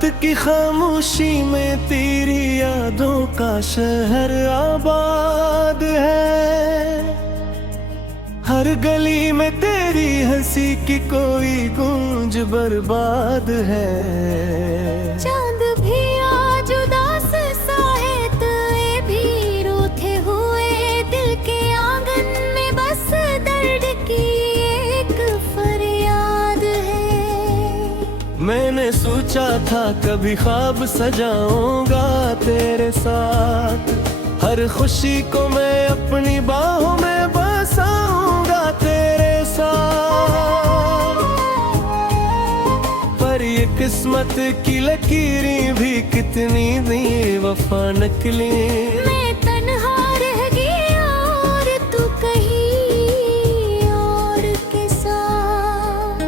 रात की खामोशी में तेरी यादों का शहर आबाद है। हर गली में तेरी हंसी की कोई गूंज बर्बाद है। चांद भी आज उदास सा है, तूए भी रूठे हुए दिल के आंगन में बस दर्द की एक फरियाद है। मैंने सोचा था कभी ख्वाब सजाऊंगा तेरे साथ, हर खुशी को मैं अपनी बाहों में बसाऊंगा तेरे साथ। पर ये किस्मत की लकीरें भी कितनी बेवफा निकली। मैं तन्हा रह गया और तू कहीं और के साथ।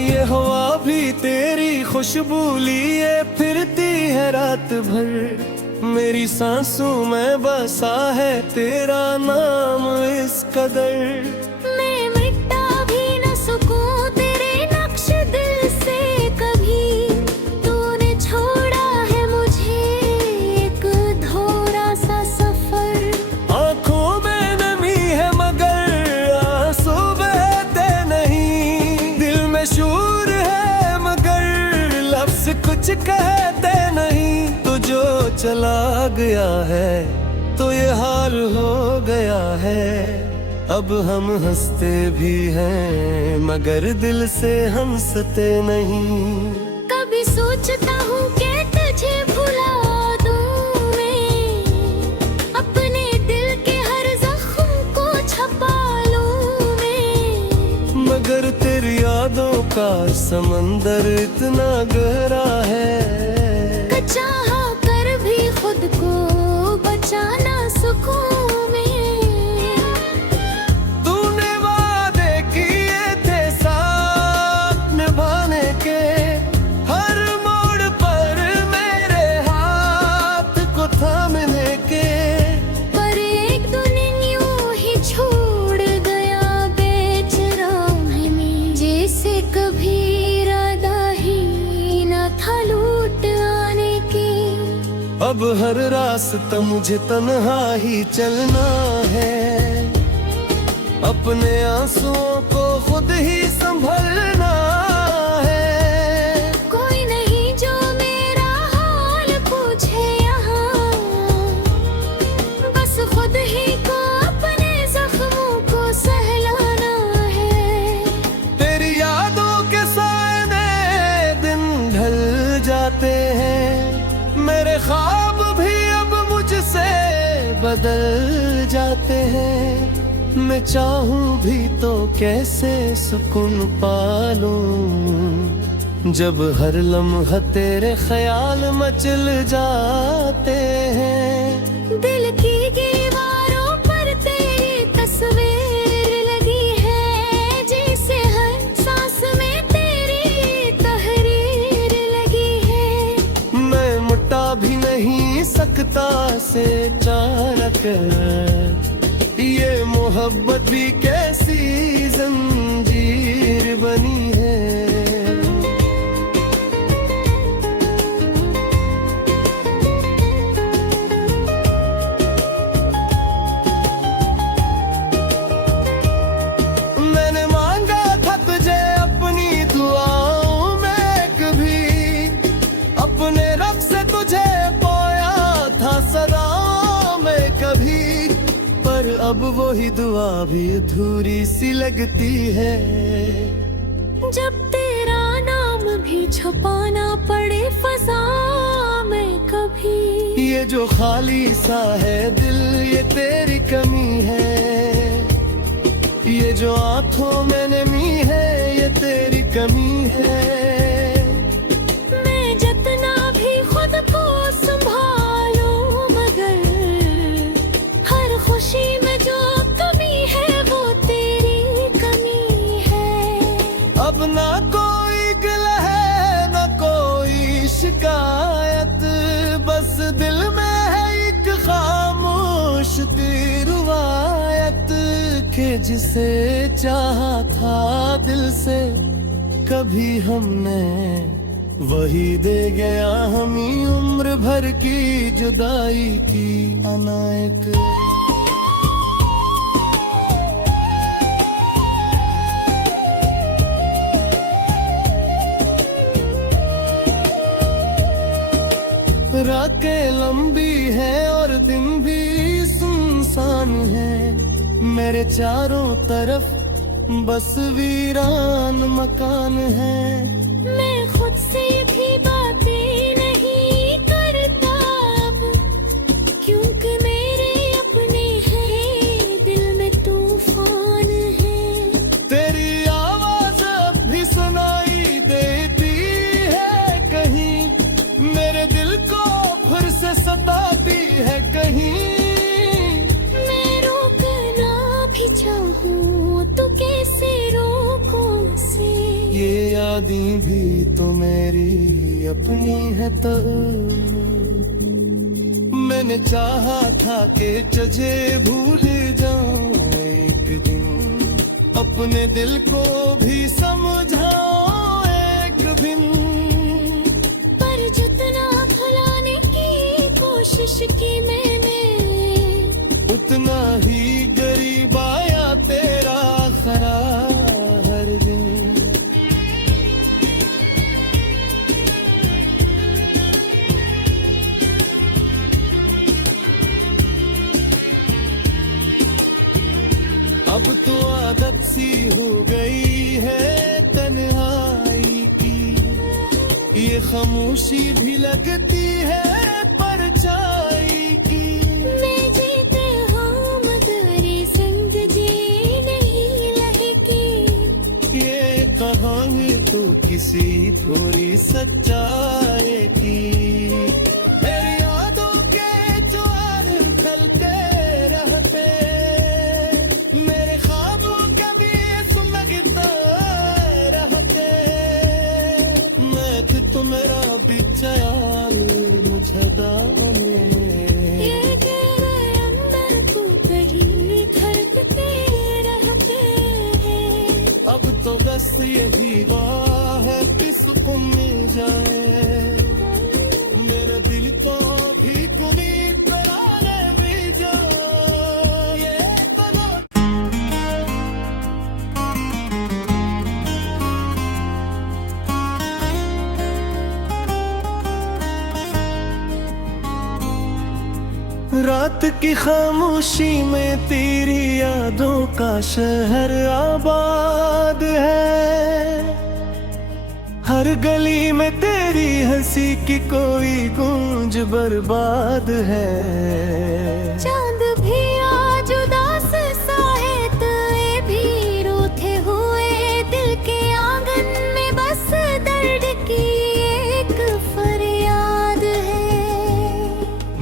ये हवा भी तेरी खुशबू लिए फिरती है रात भर। मेरी सांसों में बसा है तेरा नाम इस कदर। मैं मिटा भी न सकूं तेरे नक्श दिल से कभी, तूने छोड़ा है मुझे एक अधूरा सा सफर। आंखों में नमी है मगर आंसू बहते नहीं, दिल में शूर है मगर लफ्ज कुछ कहते नहीं। तो जो चला गया है तो ये हाल हो गया है। अब हम हंसते भी हैं मगर दिल से हंसते नहीं। कभी सोचता हूँ कि तुझे भुला दूँ मैं, अपने दिल के हर जख्म को छपा लूँ मैं। मगर तेरी यादों का समंदर इतना गहरा है, चाह कर भी खुद को बचा ना सकूं मैं। तूने वादे किए थे साथ निभाने के, हर मोड़ पर मेरे हाथ को थामने के। पर एक दिन यूं ही छोड़ गया बेचैन में, जैसे कभी इरादा ही न था लूट आने की। अब हर रास्ता मुझे तन्हा ही चलना है, अपने आंसुओं को खुद ही संभलना है। कोई नहीं जो मेरा हाल पूछे यहाँ, बस खुद ही को अपने जख्मों को सहलाना है। तेरी यादों के साए में दिन ढल जाते हैं, मेरे ख्वाब भी अब मुझसे बदल जाते हैं। मैं चाहूं भी तो कैसे सुकून पालूं, जब हर लम्हा तेरे ख्याल मचल जाते हैं। दिल की दीवारों पर तेरी तस्वीर लगी है, जैसे हर सांस में तेरी तहरीर लगी है। मैं मुटा भी नहीं सकता से चाहकर, ये मोहब्बत भी कैसी जंजीर बनी है। मैंने मांगा था तुझे अपनी दुआओं में, कभी अपने रब से तुझे पाया था सदाओं में कभी। पर अब वही दुआ भी अधूरी सी लगती है, जब तेरा नाम भी छुपाना पड़े फजा में कभी। ये जो खाली सा है दिल ये तेरी कमी है, ये जो आंखों में नमी है ये तेरी कमी है। मैं जितना भी खुद को संभालूं मगर हर खुशी में जो कमी है वो तेरी कमी है। अब ना कोई गिला है ना कोई शिकायत, बस दिल में है एक ख्वाब जिसे चाहा था दिल से कभी हमने, वही दे गया हमी उम्र भर की जुदाई की अनायक। रातें लंबी है और दिन भी सुनसान है, मेरे चारों तरफ बस वीरान मकान है। मैं खुद से भी बातें नहीं करता अब, क्योंकि मेरे अपने हैं दिल में तूफान है। तेरी आवाज अब भी सुनाई देती है कहीं, मेरे दिल को फिर से सताती है कहीं। मैं रोकना भी चाहूँ तो कैसे रोकूं उसे, ये यादें भी तो मेरी अपनी है तो। मैंने चाहा था कि तुझे भूल जाऊं एक दिन, अपने दिल को भी समझाऊं एक दिन। पर जितना भुलाने की कोशिश की मैंने, उतना ही गरीब आया तेरा खरा हर दिन। अब तो आदत सी हो गई है तन्हाई की, ये खामोशी भी लगती है परछाई की। मैं जीते हूँ मगर ये संग जी नहीं लहकी, ये कहानी तो किसी थोड़ी सच्चाई की। मेरी यादों के ज्वार उछलते रहते, मेरे ख्वाबों के भी सुलगते रहते। मैं तो मेरा बिचार मुझे दाने, ये तेरे अंदर को कहीं धड़कते रहते हैं। अब तो बस यही वाह है कि सुकून मिल जाए, मेरा दिल तो भी उम्मीद कराने मिल जाए। ये बनो रात की खामोशी में तेरी यादों का शहर आबाद है, हर गली में तेरी हंसी की कोई गूंज बर्बाद है। चांद भी आज उदास सा है, तो ये भी रोते हुए दिल के आंगन में बस दर्द की एक फरियाद है।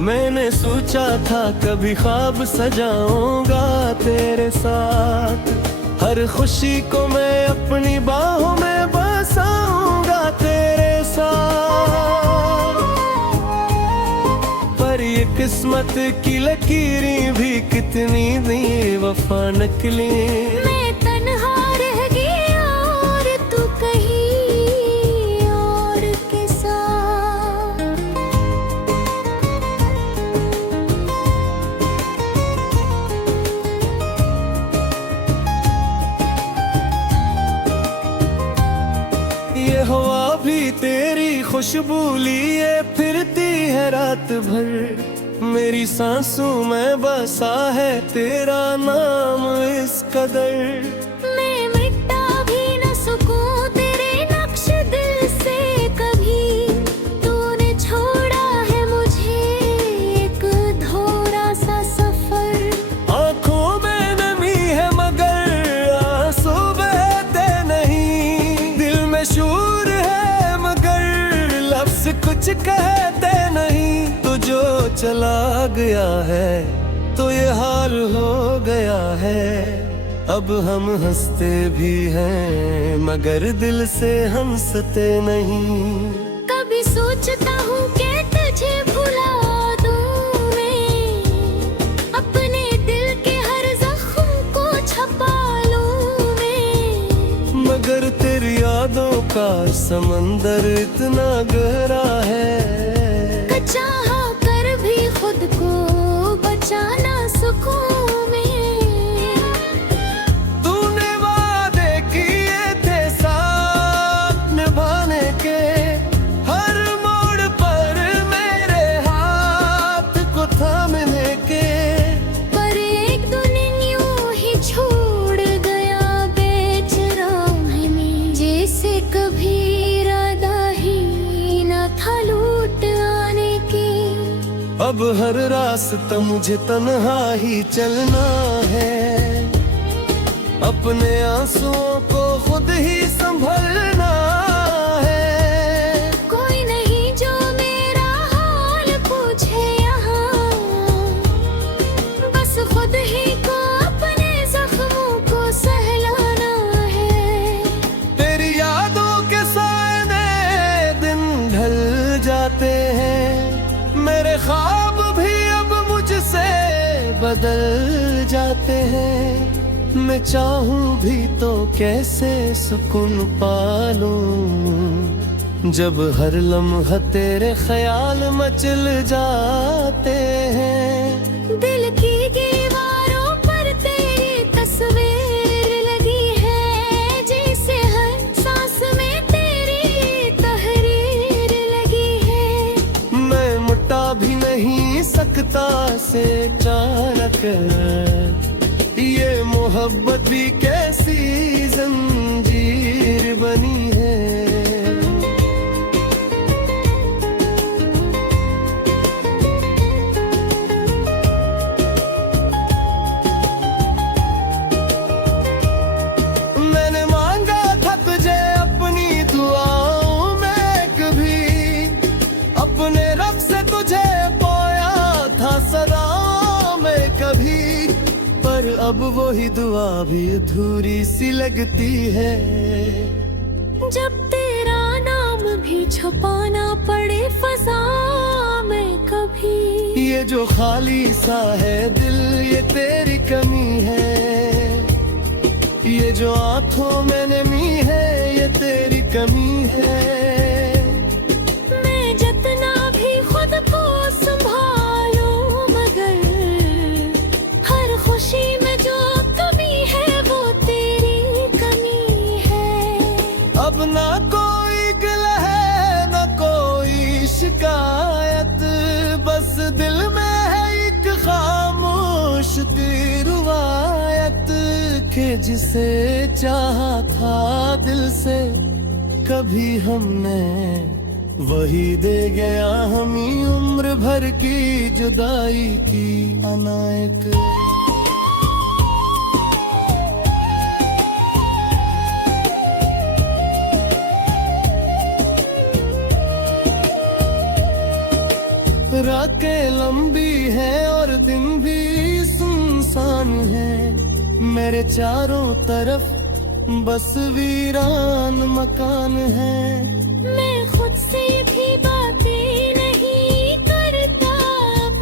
मैंने सोचा था कभी ख्वाब सजाऊंगा तेरे साथ, हर खुशी को मैं अपनी बाहों में बसाऊंगा तेरे साथ। पर ये किस्मत की लकीरें भी कितनी बेवफा निकली। मैं तन्हा रह गया और तू कहीं और के साथ। ये हवा भी तेरी खुशबू लिए फिरती है रात भर, मेरी सांसों में बसा है तेरा नाम इस कदर। मैं मिटा भी न सकूं तेरे नक्श दिल से कभी, तूने छोड़ा है मुझे एक अधूरा सा सफर। आंखों में नमी है मगर आंसू बहते नहीं, दिल में शूर है मगर लफ्ज कुछ कहते नहीं। तो जो चला गया है तो ये हाल हो गया है, अब हम हंसते भी हैं मगर दिल से हंसते नहीं। कभी सोचता हूँ कि तुझे भुला दूँ मैं, अपने दिल के हर जख्म को छपा का समंदर इतना गहरा है, चाहा कर भी खुद को बचाना सुकून में। तूने वादे किए थे साथ निभाने के, हर मोड़ पर मेरे हाथ को थामने के। पर एक दिन यूं ही छोड़ गया बेच राह में, जैसे कभी इरादा ही न था लूट आने की। अब हर रास्ता मुझे तन्हा ही चलना है, अपने आंसुओं को खुद ही संभलना है। कोई नहीं जो मेरा हाल पूछे यहाँ, बस खुद ही को अपने जख्मों को सहलाना है। तेरी यादों के साए में दिन ढल जाते हैं, मेरे ख्वाब भी अब मुझसे बदल जाते हैं। मैं चाहूं भी तो कैसे सुकून पालूं, जब हर लम्हा तेरे ख्याल मचल जाते हैं। दिल की दीवारों पर तेरी तस्वीर लगी है, जैसे हर सांस में तेरी तहरीर लगी है। मैं मुटा भी नहीं सकता से चाहकर, ये मोहब्बत भी कैसी जंजीर बनी है। मैंने मांगा था तुझे अपनी दुआओं में, कभी अपने रब से तुझे पाया था सदाओं में कभी। पर अब वही दुआ भी अधूरी सी लगती है, जब तेरा नाम भी छुपाना पड़े फजा में कभी। ये जो खाली सा है दिल ये तेरी कमी है, ये जो आंखों में नमी है ये तेरी कमी है। मैं जितना भी खुद को संभालूं, मगर हर खुशी में जो कमी है वो तेरी कमी है। अब ना कोई गिला है ना कोई शिकायत, बस दिल में है एक खामोश सी रुवायत, के जिसे चाहा था दिल से कभी हमने वही दे गया हमें उम्र भर की जुदाई की अनायत। रातें लंबी हैं और दिन भी सुनसान है, मेरे चारों तरफ बस वीरान मकान है। मैं खुद से भी बातें नहीं करता अब,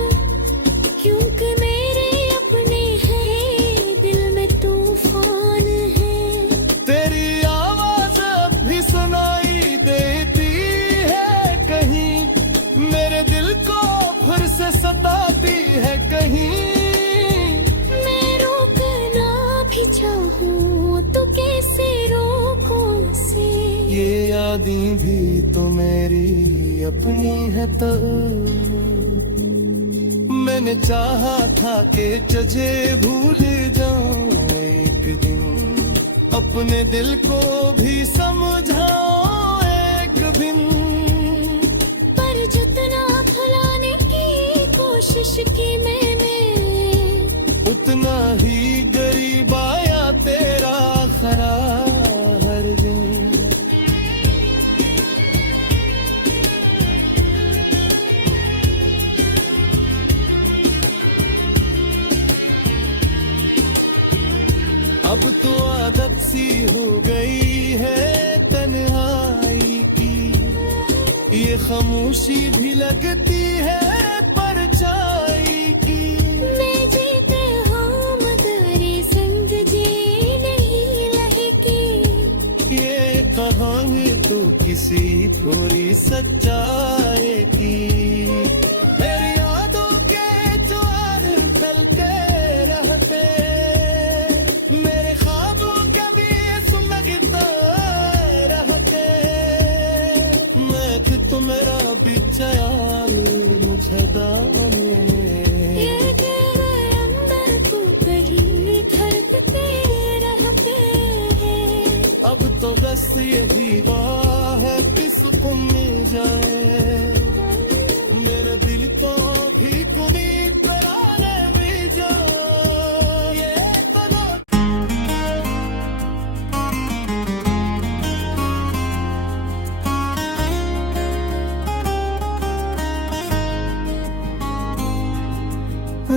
क्योंकि मेरे अपने हैं दिल में तूफान है। तेरी आवाज अब भी सुनाई देती है कहीं, मेरे दिल को फिर से सताती है कहीं। मैं रोकना भी चाहूँ तो कैसे रोकूं से, ये यादें भी तो मेरी अपनी है तो। मैंने चाहा था कि तुझे भूल जाऊं एक दिन, अपने दिल को भी समझाऊं एक दिन। पर जितना भुलाने की कोशिश की मैंने, उतना ही गरीब आया तेरा खरा हर दिन। अब तो आदत सी हो गई है तन्हाई की, ये खामोशी भी लगती है परछाई की। मैं जीते हूँ मगर ये जिंदगी नहीं लहकी, ये कहानी थोड़ी सच्चाई की। मेरी यादों के ज्वार चलते रहते, मेरे ख्वाबों के भी सुलगते रहते। मैं कि मेरा भी ख्याल मुझे दाने, ये तेरे अंदर तू कहीं धड़कते रहते हैं। अब तो बस यही बात है कि सुकून मिल जाए। मेरे दिल को भी तुम्ही कराने भी जाए। ये बनो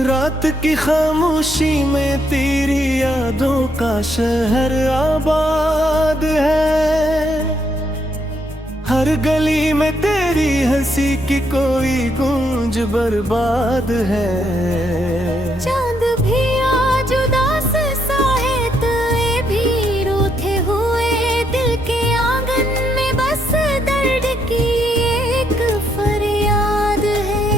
रात की खामोशी में तेरी यादों का शहर आबाद है। हर गली में तेरी हंसी की कोई गूंज बर्बाद है। चांद भी आज उदास सा है, तो ये भी रूठे हुए दिल के आंगन में बस दर्द की एक फरियाद है।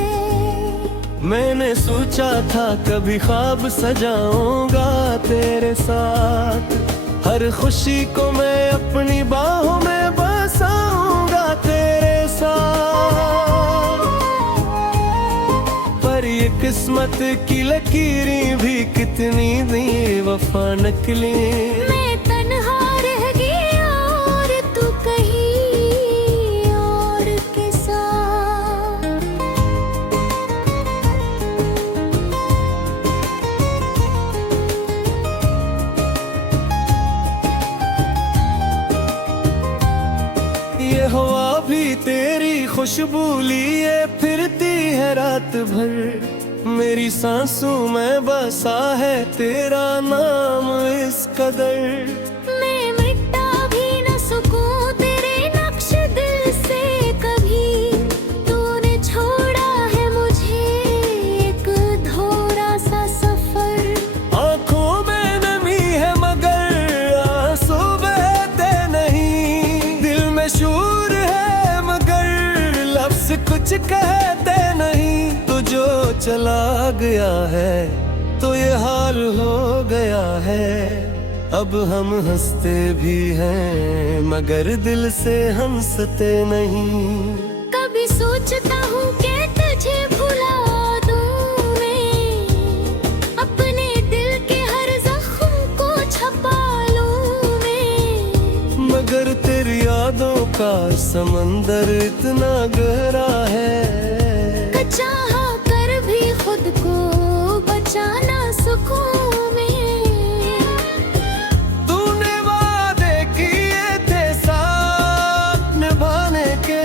मैंने सोचा था कभी ख्वाब सजाऊंगा तेरे साथ, हर खुशी को मैं अपनी बाहों में बसाऊंगा तेरे साथ। पर ये किस्मत की लकीरें भी कितनी बेवफा निकली। मैं तन्हा रह गया और तू कहीं और के साथ। ये हवा भी तेरी खुशबू लिए फिरती है रात भर। मेरी सांसों में बसा है तेरा नाम इस कदर। मैं मिटा भी न सकूं तेरे नक्श दिल से कभी। तूने छोड़ा है मुझे एक अधूरा सा सफर। आंखों में नमी है मगर आंसू बहते नहीं। दिल में शूर है मगर लफ्ज कुछ कहते नहीं। तो जो चला गया है तो ये हाल हो गया है। अब हम हंसते भी हैं मगर दिल से हंसते नहीं। कभी सोचता हूँ कि तुझे भुला दूँ मैं, अपने दिल के हर जख्म को छपा लूँ मैं। मगर तेरी यादों का समंदर इतना गहरा है। चाहा कर भी खुद को बचा ना सकूं मैं। तूने वादे किए थे साथ निभाने के,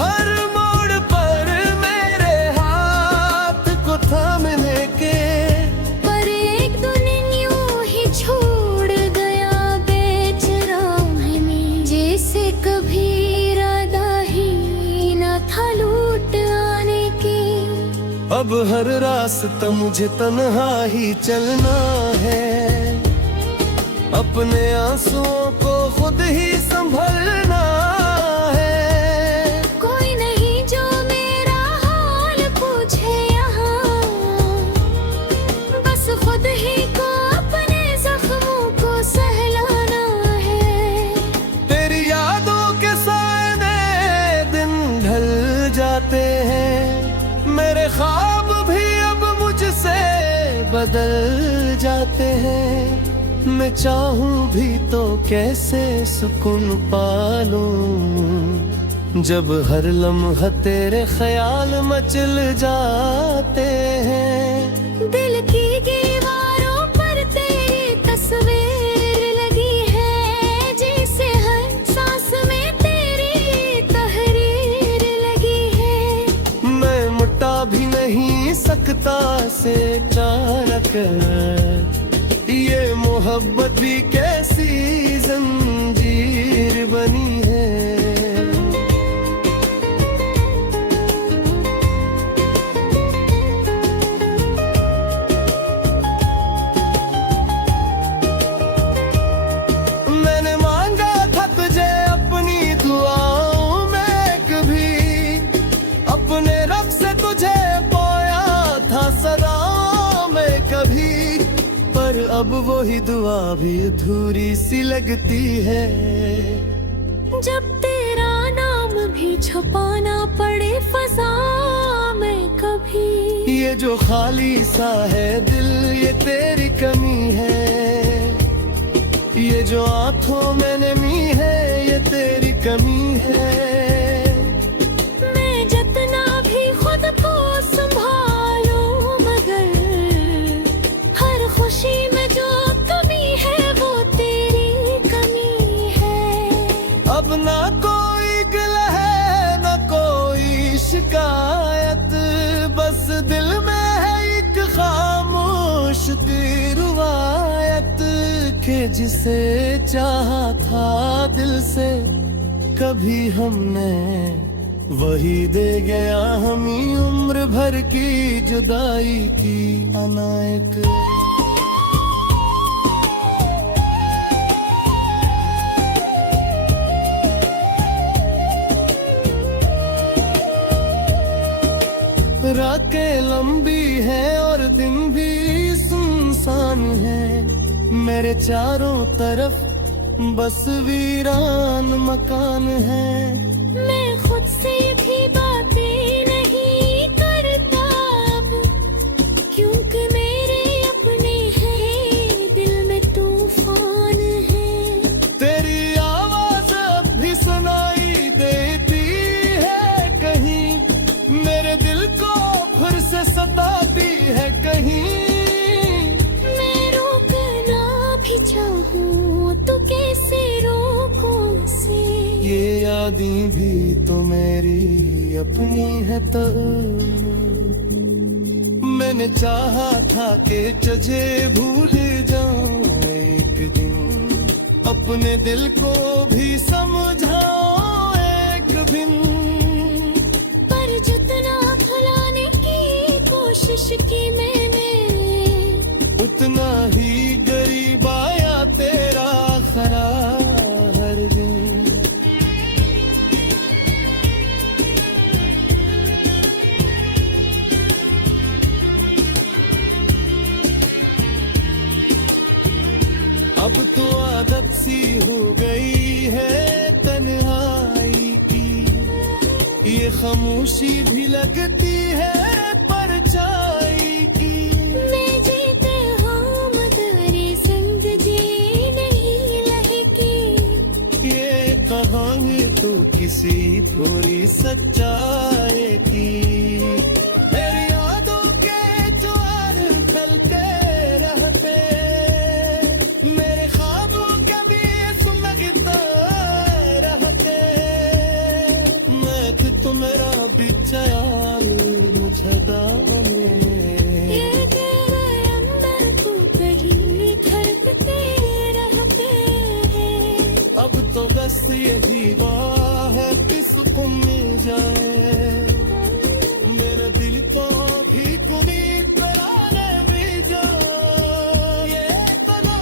हर मोड़ पर मेरे हाथ को थामने के। पर एक दिन यूं ही छोड़ गया बेचराह में, जैसे कभी इरादा ही न था लूट आने की। अब हर रास्ता मुझे तन्हा ही चलना है। अपने आंसुओं को खुद ही संभलना है। कोई नहीं जो मेरा हाल पूछे यहाँ, बस खुद ही को अपने जख्मों को सहलाना है। तेरी यादों के साए में दिन ढल जाते हैं। मेरे ख्वाब भी अब मुझसे बदल जाते हैं। मैं चाहूं भी तो कैसे सुकून पालूं, जब हर लम्हा तेरे ख्याल मचल जाते हैं। दिल की दीवारों पर तेरी तस्वीर लगी है, जैसे हर सांस में तेरी तहरीर लगी है। मैं मुटा भी नहीं सकता से चारक, ये मोहब्बत भी कैसी जंजीर बनी है। मैंने मांगा था तुझे अपनी दुआओं अब वही दुआ भी अधूरी सी लगती है। जब तेरा नाम भी छुपाना पड़े फजा में कभी, ये जो खाली सा है दिल ये तेरी कमी है। ये जो आंखों में नमी है ये तेरी कमी है। मैं जितना भी खुद को संभालूं मगर हर खुशी में जो कमी है वो तेरी कमी है। अब ना कोई गिला है ना कोई शिकायत, बस दिल में है एक खामोश सी रुवायत के जिसे चाहा था दिल से कभी हमने वही दे गया हमी उम्र भर की जुदाई की अनायत। रातें लंबी हैं और दिन भी सुनसान है। मेरे चारों तरफ बस वीरान मकान है। मैं खुद से भी बातें नहीं करता अब, क्योंकि मेरे अपने हैं दिल में तूफान है। तेरी आवाज अब भी सुनाई देती है कहीं, मेरे दिल को फिर से सताती है कहीं। मैं रोकना भी चाहूँ तो कैसे रोकूं उसे, ये यादें भी तो मेरी अपनी है तो। मैंने चाहा था कि तुझे भूल जाऊं एक दिन, अपने दिल को भी समझाऊं एक दिन। पर जितना भुलाने की कोशिश की मैंने, उतना ही गरीब आया तेरा खरा हर दिन। अब तो आदत सी हो गई है तन्हाई की, ये खामोशी भी लगती है परछाई की। मैं जीते हूँ मगर ये जिंदगी नहीं लहेगी। ये कहानी तो किसी थोड़ी सच्चाई की। मेरी यादों के ज्वार ढलते रहते, मेरे ख्वाबों के भी सुलगते रहते। मैं कि तुम्हारा बिचार मुझे दाने, ये तेरे अंदर को कहीं धड़कते रहते हैं। अब तो बस यही वाह है किसको मिल जाए, मेरे दिल को भी उम्मीद कराने मिल जाए। ये तनो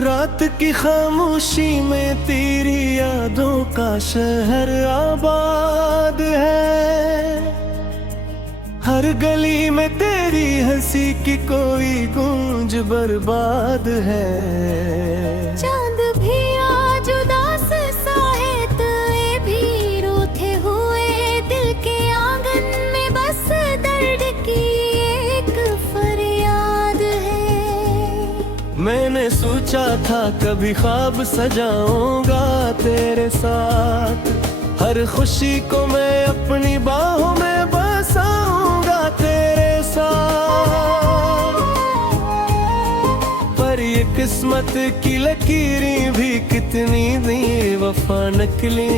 रात की खामोशी में तेरी यादों का शहर आबाद है। हर गली में तेरी हंसी की कोई गूंज बर्बाद है। चांद भी आज उदास सा है तो ये भी रूठे हुए दिल के आंगन में बस दर्द की एक फरियाद है। मैंने सोचा था कभी ख्वाब सजाऊंगा तेरे साथ, हर खुशी को मैं अपनी बाहों में बसाऊंगा तेरे साथ। पर ये किस्मत की लकीरें भी कितनी बेवफा निकली।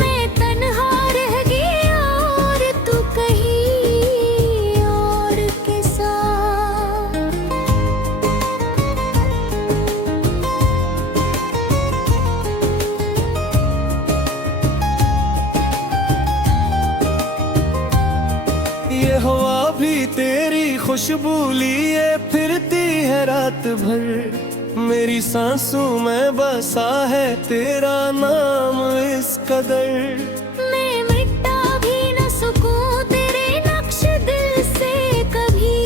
मैं तन्हा रह गया और तू कहीं और के साथ। ये हवा भी तेरी खुशबू लिए फिरती है रात भर, मेरी सांसों में बसा है तेरा नाम इस कदर। मैं मिटा भी न सकूं तेरे नक्श दिल से कभी।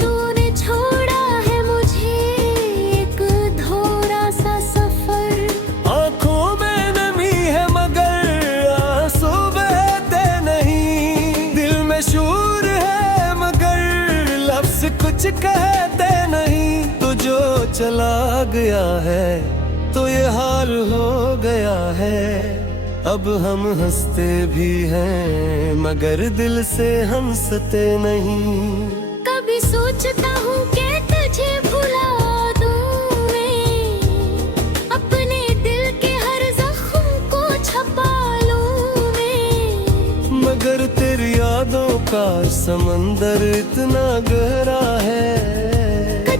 तूने छोड़ा है मुझे एक अधूरा सा सफर। आंखों में नमी है मगर आंसू बहते नहीं। दिल में शूर है मगर लफ्ज कुछ कहते नहीं। तो जो चला गया है तो ये हाल हो गया है। अब हम हंसते भी हैं मगर दिल से हंसते नहीं। कभी सोचता हूँ कि तुझे भुला दूँ मैं, अपने दिल के हर जख्म को छपा लूँ मैं। मगर तेरी यादों का समंदर इतना गहरा है।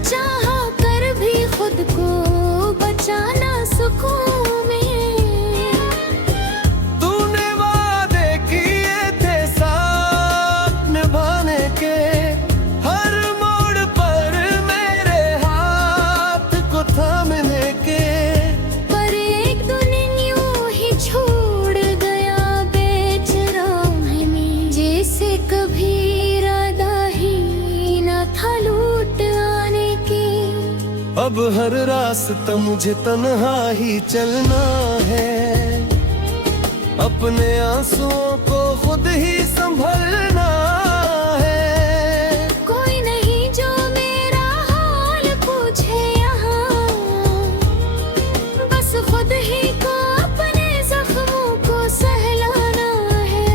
चाहा कर भी खुद को बचा ना सकूं मैं। तूने वादे किए थे साथ निभाने के। हर मोड़ पर मेरे हाथ को थामने के। पर एक दिन यूं ही छोड़ गया बेचैन में। जैसे कभी इरादा ही न था लूट आने की। अब हर रास्ता मुझे तन्हा ही चलना है। अपने आंसुओं को खुद ही संभलना है। कोई नहीं जो मेरा हाल पूछे यहाँ, बस खुद ही को अपने जख्मों को सहलाना है।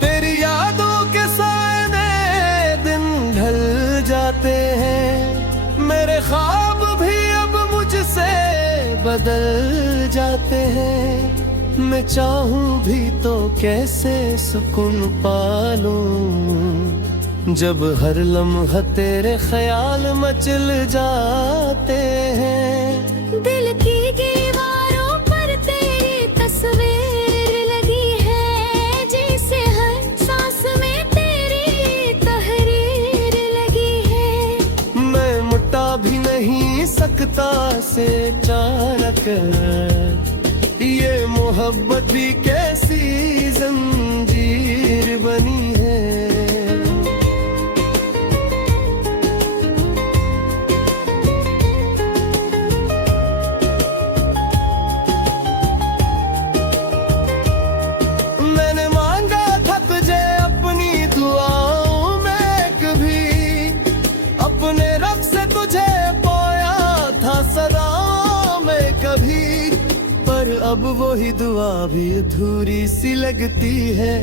तेरी यादों के साए में दिन ढल जाते हैं। मेरे ख्वाब भी अब मुझसे बदल जाते हैं। मैं चाहूं भी तो कैसे सुकून पालूं जब हर लम्हा तेरे ख्याल मचल जाते हैं। दिल की दीवारों पर तेरी तस्वीर लगी है। जैसे हर सांस में तेरी तहरीर लगी है। मैं मुटा भी नहीं सकता से चाहकर। ये मोहब्बत भी कैसी जंजीर बनी है। मैंने मांगा था तुझे अपनी दुआओं में कभी। अपने रब से तुझे पाया था सदाओं में कभी। पर अब वही दुआ भी अधूरी सी लगती है।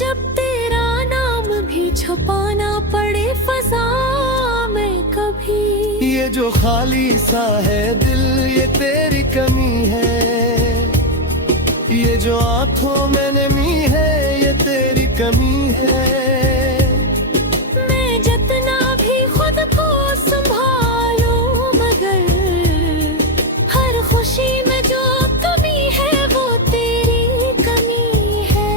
जब तेरा नाम भी छुपाना पड़े फजा में कभी। ये जो खाली सा है दिल ये तेरी कमी है। ये जो आंखों में नमी है ये तेरी कमी है। मैं जितना भी खुद को संभालूं मगर हर खुशी में जो कमी है वो तेरी कमी है।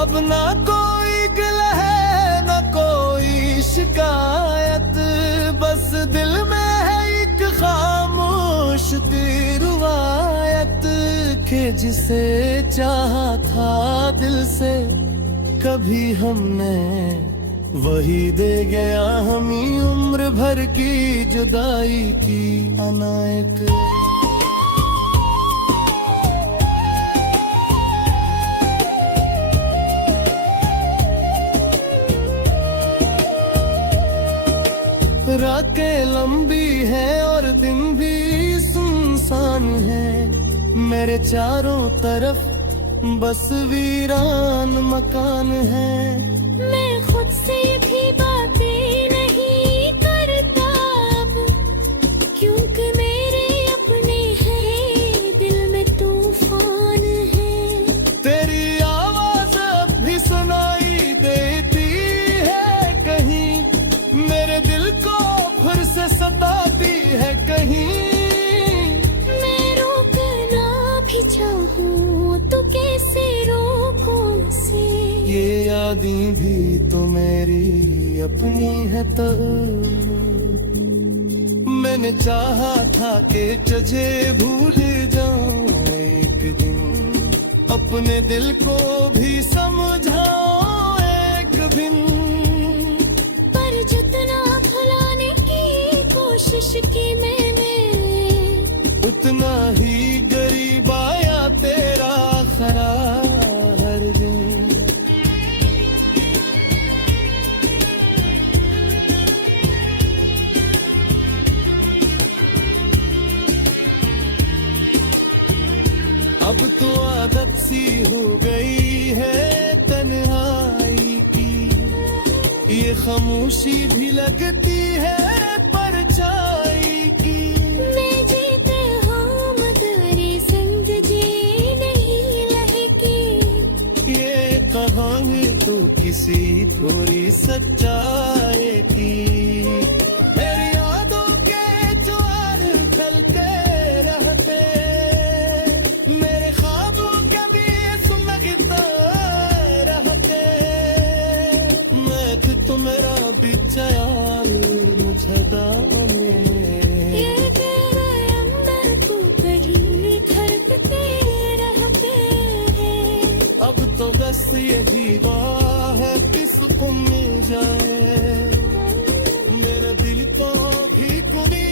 अब ना कोई गिला है ना कोई शिकायत। बस दिल में है एक खामोश सी रुवायत के जिसे चाहा था दिल से कभी हमने वही दे गया हमें उम्र भर की जुदाई की अनायत। रातें लंबी हैं और दिन भी सुनसान है। मेरे चारों तरफ बस वीरान मकान है। मैं खुद से भी बातें नहीं करता अब, क्योंकि मेरे अपने हैं दिल में तूफान है। तेरी आवाज अब भी सुनाई देती है कहीं। मेरे दिल को फिर से सताती है कहीं। मैं रोकना भी चाहूँ तो कैसे रोकूं उसे। ये यादें भी तो मेरी अपनी है तो मैंने चाहा था कि तुझे भूल जाऊं एक दिन, अपने दिल को भी समझाऊं एक दिन। पर जितना भुलाने की कोशिश की मैंने, उतना ही गरीब आया तेरा खरार हर दिन। अब तो आदत सी हो गई है तन्हाई की, ये खामोशी भी लगती है परछाई की। मैं जीते हूँ मगर ये संग जी नहीं लहकी, ये कहानी तो किसी थोड़ी सच्चाई की। मेरी यादों के ज्वार ढलते रहते, मेरे ख्वाबों के भी सुलगते रहते। मैं कि तो मेरा बिचार मुझे दाने, ये तेरे अंदर तू कहीं धड़कते रहते हैं। अब तो बस यही बात है किसको मिल जाए, मेरा दिल तो भी कुली